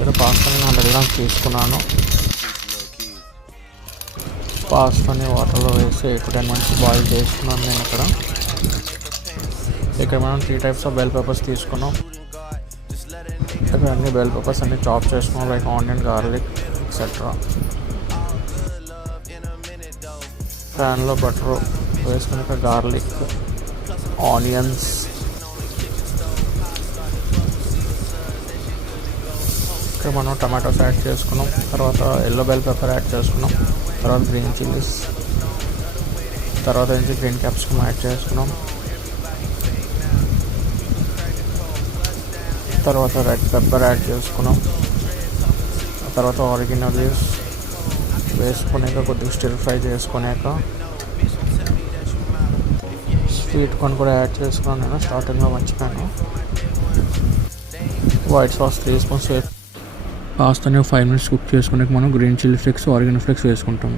ఇక్కడ పాస్తాని 100 గ్రామ్స్ తీసుకున్నాను. పాస్తాని వాటర్లో వేసి 8 to 10 minutes బాయిల్ చేసుకున్నాను నేను ఇక్కడ మనం 3 types ఆఫ్ బెల్ పెప్పర్స్ తీసుకున్నాం. ఇక్కడ అన్ని బెల్ పెప్పర్స్ అన్ని చాప్ చేసుకున్నాం, లైక్ ఆనియన్, గార్లిక్ ఎక్సెట్రా. ప్యాన్లో బటర్ వేసుకున్నాక గార్లిక్, ఆనియన్స్, ఇక్కడ మనం టమాటోస్ యాడ్ చేసుకున్నాం. తర్వాత ఎల్లో బెల్ పెప్పర్ యాడ్ చేసుకున్నాం. తర్వాత గ్రీన్ చిల్లీస్, తర్వాత నుంచి గ్రీన్ క్యాప్సికమ్ యాడ్ చేసుకున్నాం. తర్వాత రెడ్ పెప్పర్ యాడ్ చేసుకున్నాం. తర్వాత ఆరిగినో లీవ్స్ వేసుకున్నాక కొద్దిగా స్టిర్ ఫ్రై చేసుకున్నాక స్వీట్ కార్న్ కూడా యాడ్ చేసుకున్నాను. నేను స్టార్టింగ్లో మర్చిపోయాను. వైట్ సాస్ 3 స్పూన్స్ పాస్తాని 5 minutes కుక్ చేసుకున్నాక మనం green chilli flakes, oregano flakes వేసుకుంటాం.